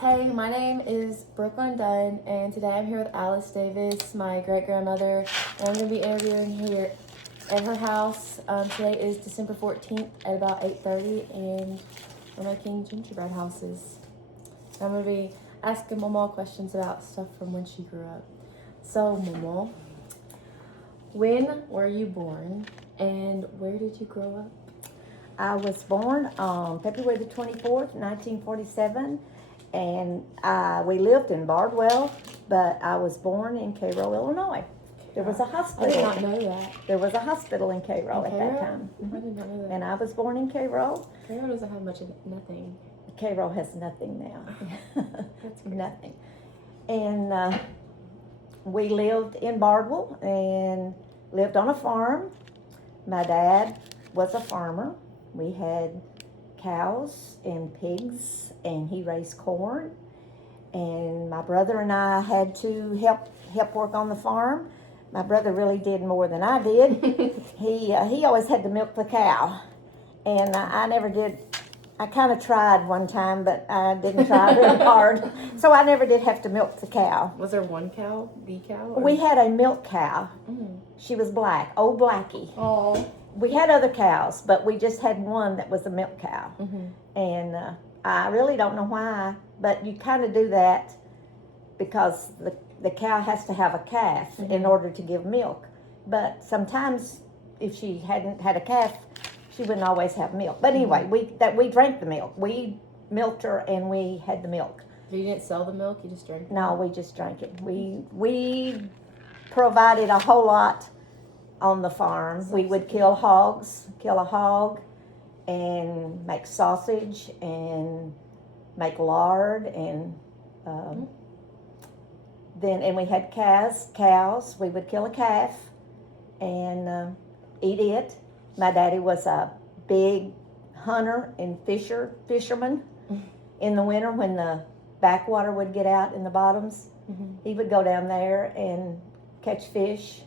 Hey, my name is Brooklyn Dunn, and today I'm here with Alice Davis, my great grandmother. And I'm going to be interviewing here at her house. Today is December 14th at about 8:30, and we're making gingerbread houses. And I'm going to be asking Mama questions about stuff from when she grew up. So, Mama, when were you born, and where did you grow up? I was born on February the 24th, 1947, and we lived in Bardwell, but I was born in Cairo, Illinois. There was a I hospital. did not know that. There was a hospital in Cairo at Cairo? that time. I did not know that. And I was born in Cairo. Cairo doesn't have much of nothing. Cairo has nothing now. That's crazy. Nothing. And we lived in Bardwell and lived on a farm. My dad was a farmer. We had cows and pigs, and he raised corn. And my brother and I had to help work on the farm. My brother really did more than I did. He always had to milk the cow, and I never did. I kind of tried one time, but I didn't try very hard, so I never did have to milk the cow. Was there one cow, the cow? Or? We had a milk cow. Mm. She was black, old Blackie. Oh. We had other cows, but we just had one that was a milk cow. Mm-hmm. And I really don't know why, but you kind of do that because the cow has to have a calf in order to give milk. But sometimes if she hadn't had a calf, she wouldn't always have milk. But anyway, we drank the milk. We milked her and we had the milk. So you didn't sell the milk, you just drank it? No, we just drank it. We provided a whole lot on the farm. We would kill a hog, and make sausage and make lard, and then we had cows. We would kill a calf and eat it. My daddy was a big hunter and fisherman. In the winter when the backwater would get out in the bottoms, he would go down there and catch fish.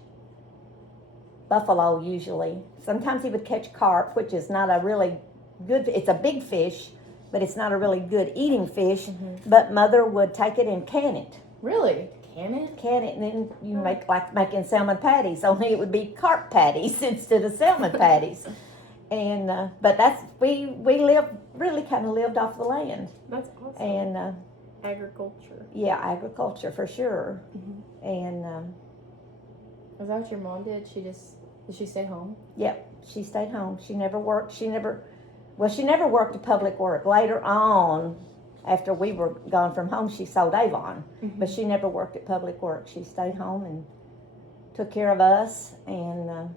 Buffalo usually. Sometimes he would catch carp, which is not a really good, it's a big fish, but it's not a really good eating fish. But Mother would take it and can it. Really? Can it? Can it, and then you make like making salmon patties, only it would be carp patties instead of salmon patties. And but we really kind of lived off the land. That's awesome. And agriculture. Yeah, agriculture for sure. And Was that what your mom did? Did she stay home? Yep, she stayed home. She never worked. She never worked a public work. Later on, after we were gone from home, she sold Avon. But she never worked at public work. She stayed home and took care of us and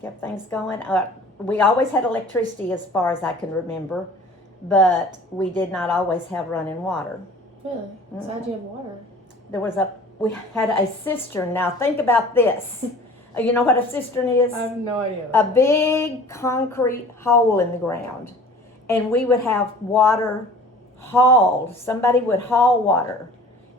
kept things going. We always had electricity as far as I can remember, but we did not always have running water. Really? So how'd you have water? We had a cistern. Now think about this. You know what a cistern is? I have no idea. A big concrete hole in the ground. And we would have water hauled. Somebody would haul water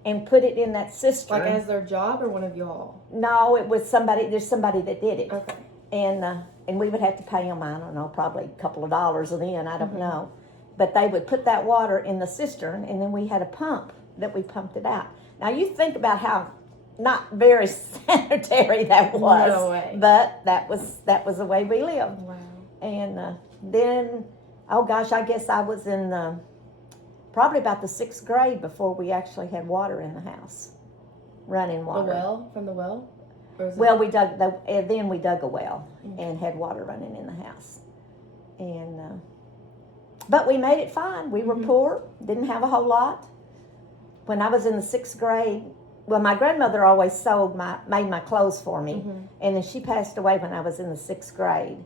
and put it in that cistern. Like as their job or one of y'all? No, it was there's somebody that did it. Okay. And we would have to pay them, I don't know, probably a couple of dollars a then, I don't know. But they would put that water in the cistern, and then we had a pump that we pumped it out. Now you think about how not very sanitary that was. No way. But that was the way we lived. Wow. And then, oh gosh, I guess I was in probably about the 6th grade before we actually had water in the house, running water. The well? From the well? Well, we dug a well and had water running in the house. And but we made it fine. We were poor, didn't have a whole lot. When I was in the 6th grade, well, my grandmother always made my clothes for me, and then she passed away when I was in the 6th grade.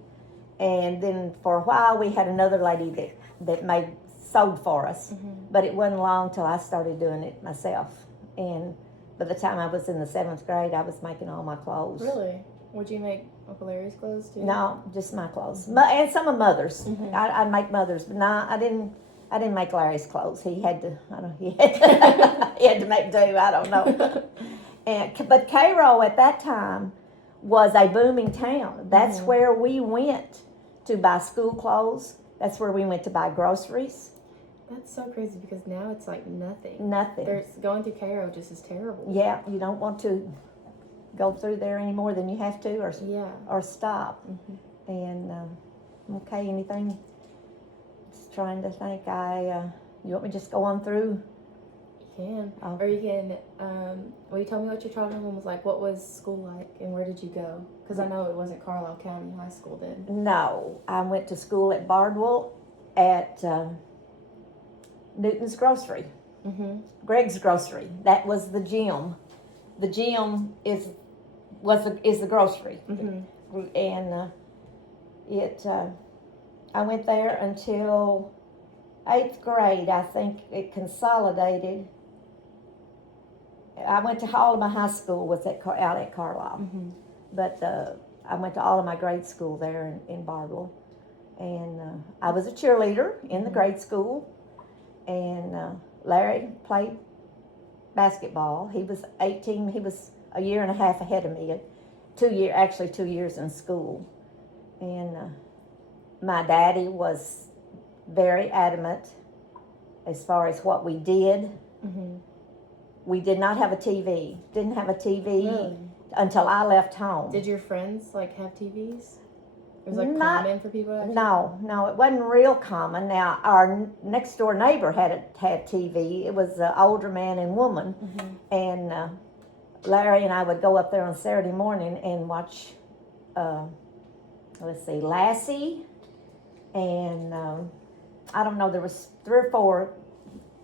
And then for a while, we had another lady that sewed for us, but it wasn't long till I started doing it myself. And by the time I was in the 7th grade, I was making all my clothes. Really? Would you make Uncle Larry's clothes too? No, just my clothes, and some of Mother's. I'd make Mother's, but no, I didn't make Larry's clothes. He had to. He had to make do. I don't know. But Cairo at that time was a booming town. That's where we went to buy school clothes. That's where we went to buy groceries. That's so crazy because now it's like nothing. Nothing. There's going through Cairo just is terrible. Yeah, you don't want to go through there any more than you have to, Yeah. or stop. Mm-hmm. And okay, anything? Just trying to think. You want me to just go on through? You can, Oh. or you can. Well, you tell me what your childhood home was like. What was school like, and where did you go? Because I know it wasn't Carlisle County High School then. No, I went to school at Bardwell at Newton's Grocery, Mm-hmm. Greg's Grocery. That was the gym. The gym is the grocery, Mm-hmm. and I went there until 8th grade. I think it consolidated. I went to all of my high school was out at Carlisle, Mm-hmm. but I went to all of my grade school there in Bardwell, and I was a cheerleader in the Mhm. grade school, and Larry played basketball. He was 18. He was a year and a half ahead of me. 2 years in school, and my daddy was very adamant as far as what we did. Mm-hmm. We did not have a TV. Didn't have a TV Really? until I left home. Did your friends like have TVs? It was like Not- common for people to have No, it wasn't real common. Now, our next door neighbor had TV. It was an older man and woman, Mm-hmm. and Larry and I would go up there on Saturday morning and watch, Lassie, and I don't know, there was 3 or 4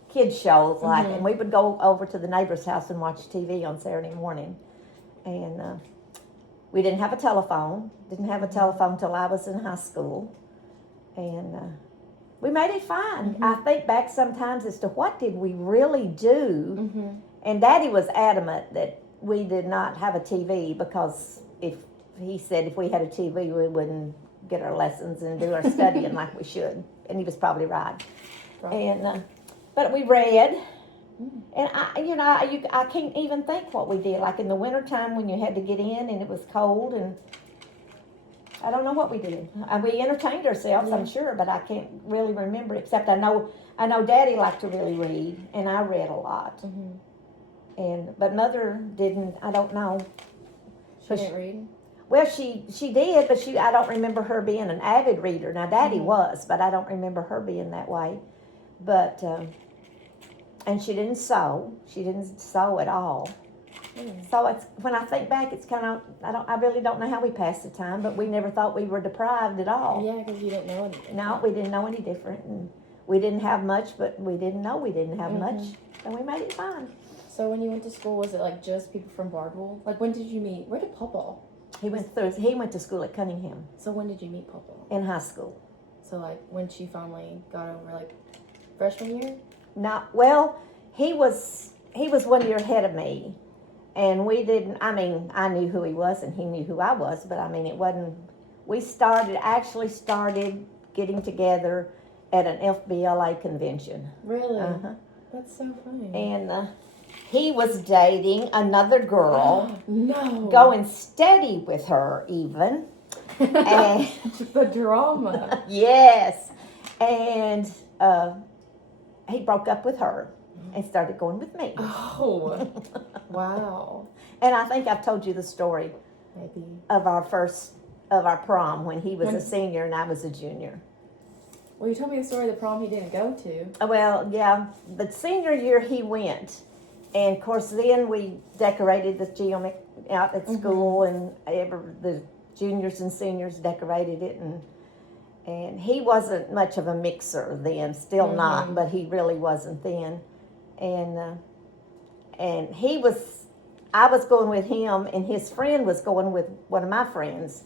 kids shows, like, Mhm. and we would go over to the neighbor's house and watch TV on Saturday morning, and we didn't have a telephone. Didn't have a telephone till I was in high school, and we made it fine. Mhm. I think back sometimes as to what did we really do, Mm-hmm. and Daddy was adamant that we did not have a TV because if we had a TV, we wouldn't get our lessons and do our studying like we should, and he was probably right. And but we read, and I can't even think what we did. Like in the wintertime when you had to get in and it was cold, and I don't know what we did. We entertained ourselves, Yeah. I'm sure, but I can't really remember. Except I know Daddy liked to really read, and I read a lot. Mm-hmm. But Mother didn't. I don't know. She didn't read? Well, she did, but I don't remember her being an avid reader. Now, Daddy Mhm. was, but I don't remember her being that way. But and she didn't sew. She didn't sew at all. Mm. So it's when I think back, it's kind of I really don't know how we passed the time, but we never thought we were deprived at all. Yeah, because you didn't know anything. No, we didn't know any different, and we didn't have much, but we didn't know we didn't have Mhm. much, and we made it fine. So when you went to school, was it like just people from Bardwell? Like when did you meet? Where did Papa? He went to school at Cunningham So when did you meet Papa? in high school. So like when she finally got over like freshman year? Now, well, he was 1 year ahead of me, and we didn't. I mean, I knew who he was, and he knew who I was, but I mean, it wasn't. We actually started getting together at an FBLA convention. Really? Uh-huh. That's so funny. And he was dating another girl, No. going steady with her even. And The drama. yes, and he broke up with her and started going with me. Oh. Wow. And I think I've told you the story Maybe. of our prom when he was a senior and I was a junior. Well, you told me the story of the prom he didn't go to. Well, yeah, the senior year he went, and of course then we decorated the gym out at school, and the juniors and seniors decorated it, and he wasn't much of a mixer then, still not, but he really wasn't then, and I was going with him, and his friend was going with one of my friends.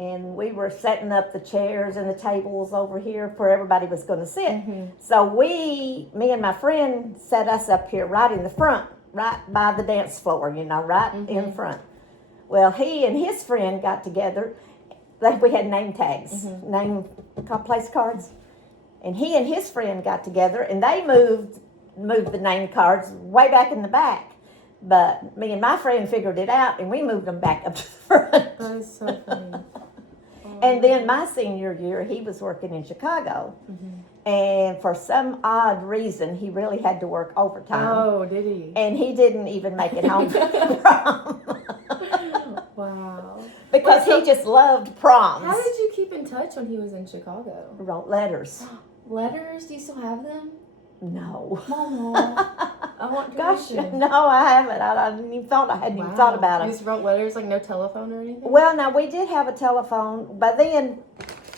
And we were setting up the chairs and the tables over here where everybody was going to sit. Mm-hmm. So me and my friend set us up here right in the front, right by the dance floor, right in front. Well, he and his friend got together. We had name tags, place cards. And he and his friend got together, and they moved the name cards way back in the back. But me and my friend figured it out, and we moved them back up to the front. That is so funny. And then my senior year, he was working in Chicago. And for some odd reason, he really had to work overtime. Oh, did he? And he didn't even make it home from prom. Wow. Because Wait, so he just loved proms. how did you keep in touch when he was in Chicago? Wrote letters. Letters? Do you still have them? No. Mama, I want to Gosh, listen. no, I haven't. I hadn't even thought about You it. just wrote letters, like no telephone or anything? Well, now we did have a telephone. By then,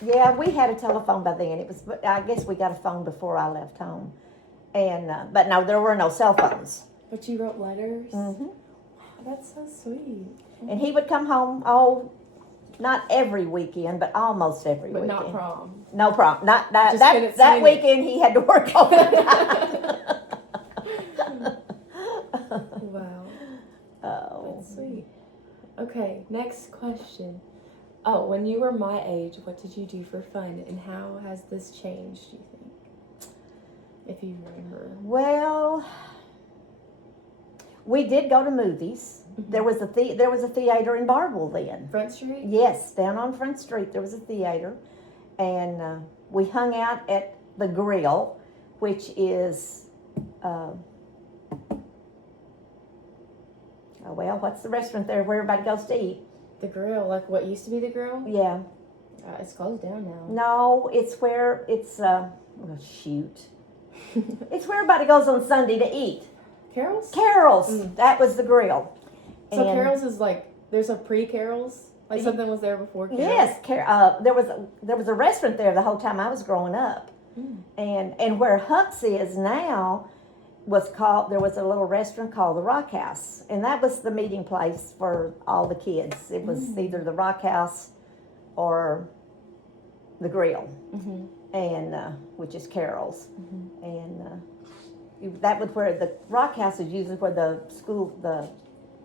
yeah, we had a telephone by then. It was, I guess we got a phone before I left home. And, but no, there were no cell phones. But you wrote letters? Hmm. That's so sweet. And he would come home, not every weekend, but almost every But weekend. not prom. No problem. Not that Just couldn't that swing it. weekend he had to work overtime. Wow. Oh. That's sweet. Okay, next question. Oh, when you were my age, what did you do for fun, and how has this changed, do you think? If you remember. Well, we did go to movies. Mhm. There was a theater in Barville then. Front Street? Yes, down on Front Street there was a theater, and we hung out at the Grill, which is, well, what's the restaurant there where everybody goes to eat? The Grill, like what used to be the Grill? Yeah. It's closed down now. No, it's where it's oh shoot. It's where everybody goes on Sunday to eat. Carol's? Carol's. Mm. That was the Grill. So And- Carol's is like, there's a pre-Carol's? Like something was there before Carol's? Yes, there was a restaurant there the whole time I was growing up, Mm. and where Huck's is now there was a little restaurant called the Rock House, and that was the meeting place for all the kids. It was either the Rock House or the Grill, Mm-hmm. and which is Carol's, Mm-hmm. and that was where the Rock House is usually where the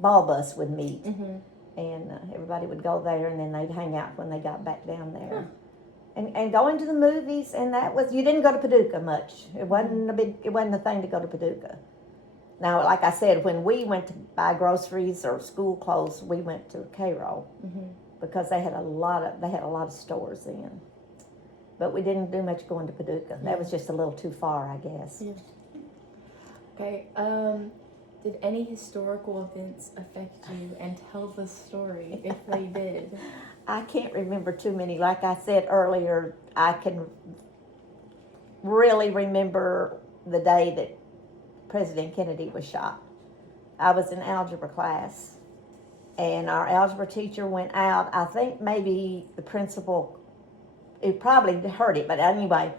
ball bus would meet. Mm-hmm. And everybody would go there, and then they'd hang out when they got back down there, and go into the movies. And that was, you didn't go to Paducah much. It wasn't a thing to go to Paducah. Now, like I said, when we went to buy groceries or school clothes, we went to Cairo Mm-hmm. because they had a lot of stores then. But we didn't do much going to Paducah. That was just a little too far, I guess. Yeah. Okay, did any historical events affect you, and tell the story if they did? I can't remember too many. Like I said earlier, I can really remember the day that President Kennedy was shot. I was in algebra class, and our algebra teacher went out. I think maybe the principal, it probably heard it, but anyway,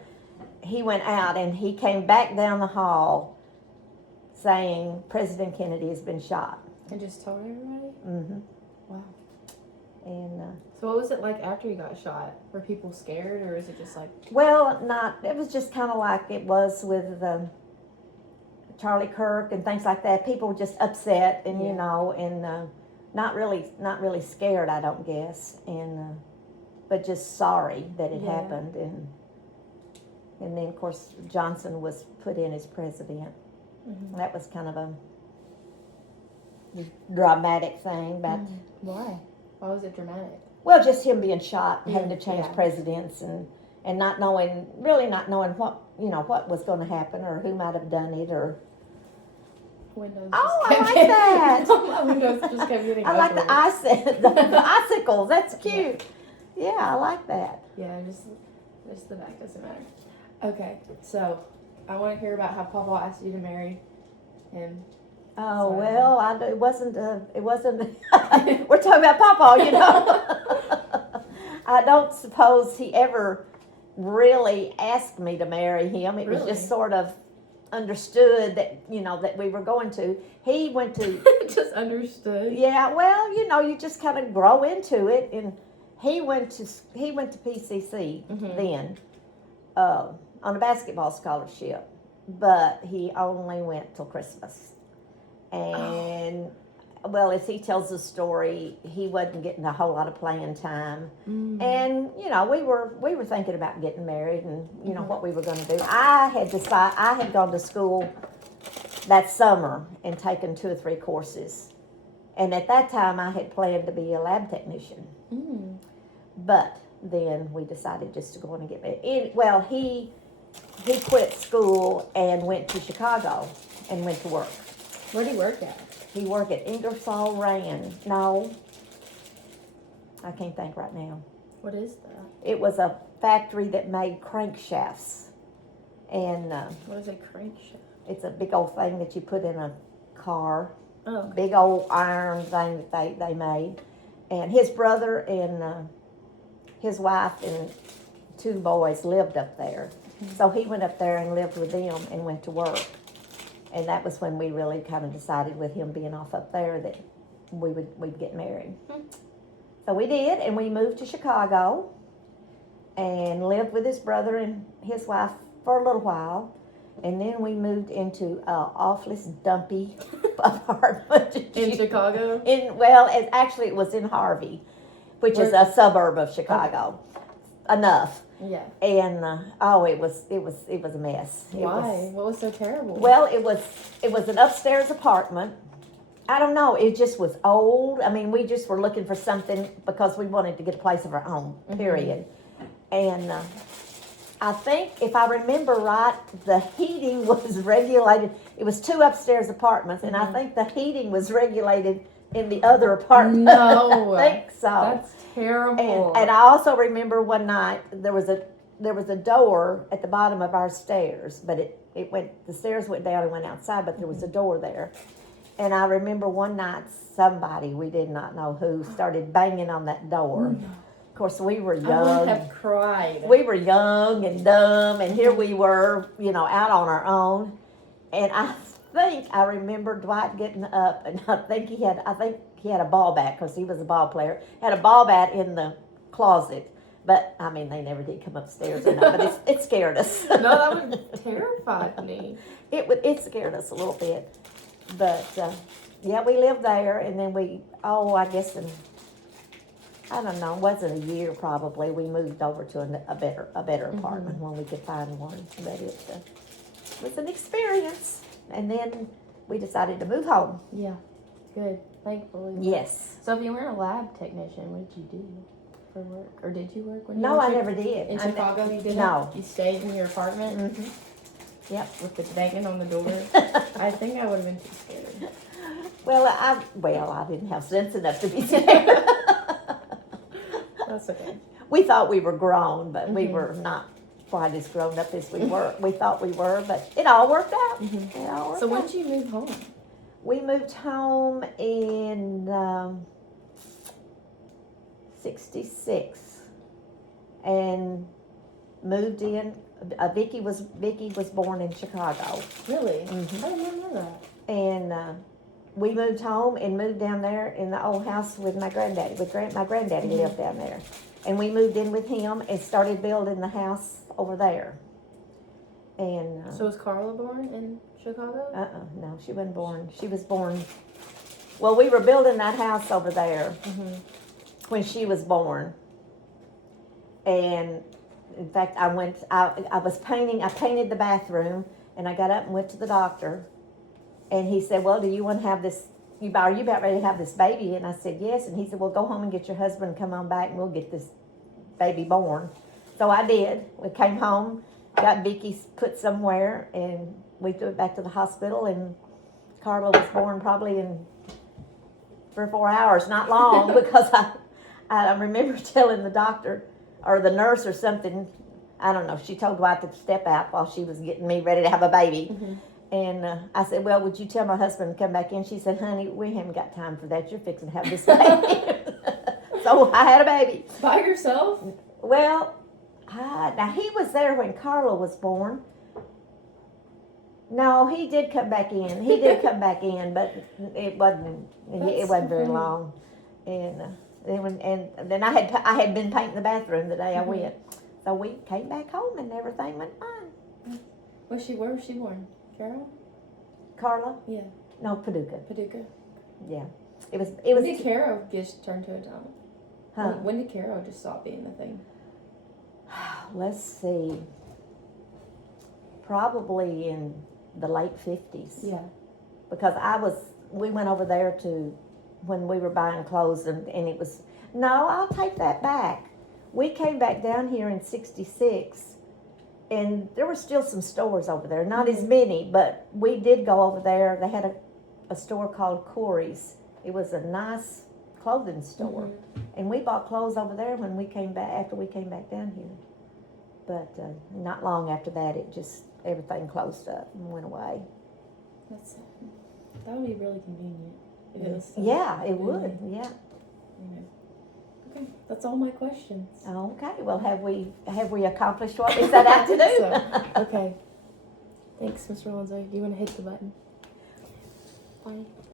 he went out and he came back down the hall saying President Kennedy has been shot. And just told everybody? Mm-hmm. Wow. And So what was it like after you got shot? Were people scared, or is it just like... well, it was just kind of like it was with Charlie Kirk and things like that. People were just upset and, Yeah. and not really scared, I don't guess, and but just sorry that it Yeah. happened. And then, of course, Johnson was put in as president. Mhm. That was kind of a dramatic thing, but Why? Why was it dramatic? well, just him being shot and having to change Yeah. presidents and not knowing what was going to happen or who might have done it or. Windows Oh, just I kept like that. My windows just kept getting I like the opened. the icicles. That's cute. Yeah, I like that. Yeah, just the back doesn't matter. Okay, so I want to hear about how Papa asked you to marry him. Oh Sorry. well, it wasn't. We're talking about Papa, you know. I don't suppose he ever really asked me to marry him. It was Really? just sort of understood that that we were going to. He went to. Just understood. Yeah, well, you just kind of grow into it, and he went to PCC Mhm. then on a basketball scholarship, but he only went till Christmas. And well, as he tells the story, he wasn't getting a whole lot of playing time, Mm. and we were thinking about getting married, and Mhm. what we were going to do. I had gone to school that summer and taken 2 or 3 courses, and at that time I had planned to be a lab technician. Mm. But then we decided just to go on and get married. he quit school and went to Chicago and went to work. Where do you work at? He worked at Ingersoll Rand. No, I can't think right now. What is that? It was a factory that made crankshafts. And What is a crankshaft? it's a big old thing that you put in a car. Oh. Big old iron thing that they made. And his brother and his wife and 2 boys lived up there. Mm-hmm. So he went up there and lived with them and went to work. And that was when we really kind of decided, with him being off up there, that we'd get married. Hmm. So we did, and we moved to Chicago and lived with his brother and his wife for a little while. And then we moved into an awfully dumpy apartment. In Chicago? It was in Harvey, which is a suburb of Chicago. Okay. Enough. Yeah. And it was a mess. Why? What was so terrible? Well, it was an upstairs apartment. I don't know. It just was old. I mean, we just were looking for something because we wanted to get a place of our own. Period. And I think, if I remember right, the heating was regulated. It was 2 upstairs apartments, and I think the heating was regulated in the other apartment. No. I think so. That's terrible. And I also remember one night there was a door at the bottom of our stairs, but the stairs went down and went outside, but there was a door there. And I remember one night somebody, we did not know who, started banging on that door. Of course, we were young. I would have cried. We were young and dumb, and here we were, out on our own. And I remember Dwight getting up, and I think he had a ball bat, because he was a ball player. Had a ball bat in the closet, but I mean, they never did come upstairs or not. But it scared us. No, that would have terrified me. It scared us a little bit, but yeah, we lived there, and then I guess I don't know, it wasn't a year probably. We moved over to a better apartment when we could find one. But it was an experience. And then we decided to move home. Yeah, good. Thankfully. Yes. So if you weren't a lab technician, what did you do for work? Or did you work when you No, were I never did. in Chicago? You didn't? No. You stayed in your apartment? Mm-hmm. Yep. With the banging on the door? I think I would have been too scared. Well, I didn't have sense enough to be scared. That's okay. We thought we were grown, but we were not quite as grown up as we were. We thought we were, but it all worked out. It all worked So when out. did you move home? We moved home in 66 and moved in. Vicky was born in Chicago. Really? I didn't know that. And we moved home and moved down there in the old house with my granddaddy. My granddaddy lived down there. And we moved in with him and started building the house over there. And So was Carla born in Chicago? no, she wasn't born. She was born. Well, we were building that house over there when she was born. And in fact, I painted the bathroom, and I got up and went to the doctor. And he said, well, do you want to have this, are you about ready to have this baby? And I said, yes. And he said, well, go home and get your husband and come on back, and we'll get this baby born. So I did. We came home, got Vicky put somewhere, and we threw it back to the hospital, and Carla was born probably in 3 or 4 hours, not long, because I remember telling the doctor or the nurse or something, I don't know, she told Dwight to step out while she was getting me ready to have a baby. And I said, well, would you tell my husband to come back in? She said, honey, we haven't got time for that. You're fixing to have this baby. So I had a baby. By yourself? Well, now he was there when Carla was born. No, he did come back in. But it wasn't very long. And then I had been painting the bathroom the day I went. So we came back home and everything went fine. Where was she born? Carol? Carla? Yeah. No, Paducah. Paducah? Yeah. It was. When did Carol just turn to a dog? Huh? When did Carol just stop being the thing? Let's see. Probably in the late 50s. Yeah. Because we went over there when we were buying clothes, and it was, no, I'll take that back. We came back down here in 66, and there were still some stores over there, not as many, but we did go over there. They had a store called Corey's. It was a nice clothing store, and we bought clothes over there when we came back, after we came back down here. But not long after that, everything closed up and went away. That would be really convenient. If it was so Yeah, it would, convenient, yeah. you know. Okay, that's all my questions. Okay, well, have we accomplished what we set out to do? So, okay. Thanks, Mr. Alonso. You want to hit the button? Bye.